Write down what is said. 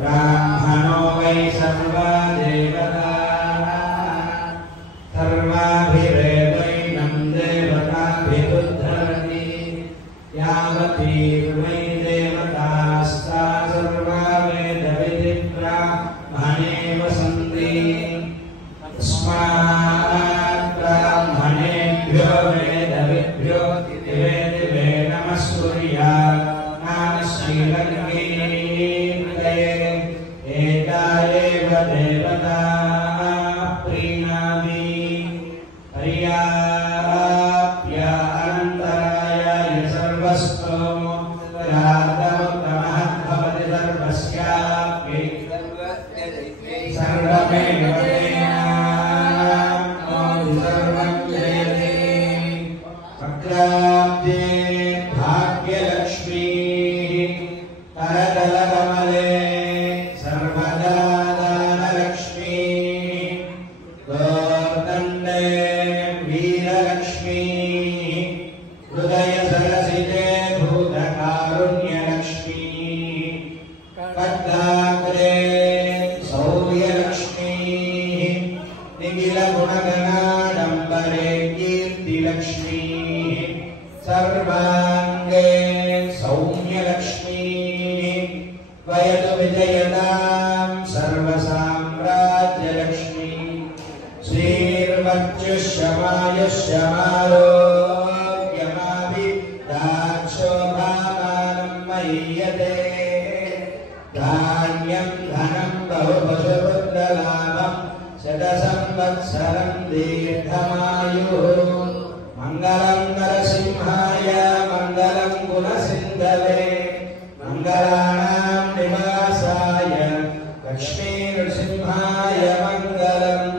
ब्राह्मणो वै सर्वा देवताः सर्वाभिरेवैनं देवताभिरुद्धरति यावती वै देवतास्ता सर्वा वेदविधिब्राह्मणे वसन्ति तस्मात् ब्राह्मणेभ्यो वेदविभ्यो दिवे नमः सूर्याय एतायेव देवता प्रीणामि पर्याप्य अनन्तराय सर्वस्तोमो रातमुत्तमः भवति सर्वस्यापि सर्वमेव सर्वं जयते अग्राब्धे भाग्यलक्ष्मी करतलकमले सर्वदा दानलक्ष्मी गोर्दण्डे वीरलक्ष्मी हृदयसरसिजे भूतकारुण्यलक्ष्मी पद्माग्रे सौर्यलक्ष्मी निखिलगुणगणाडम्बरे कीर्तिलक्ष्मी सर्वाङ्गे सौम्यलक्ष्मी वयतु विजयतां सर्वसाम्राज्यलक्ष्मी श्रीर्वर्चस्यमायुष्यमारोग्यमाभिदाक्षोभामानं मय्यते धान्यं धनं बहुपशुपुत्रलाभं शतसंवत्सरं दीर्घमायुः मङ्गलं नरसिंहाय मङ्गलं कुलसिन्धवे मङ्गलानां निवासाय लक्ष्मीनृसिंहाय मङ्गलम्।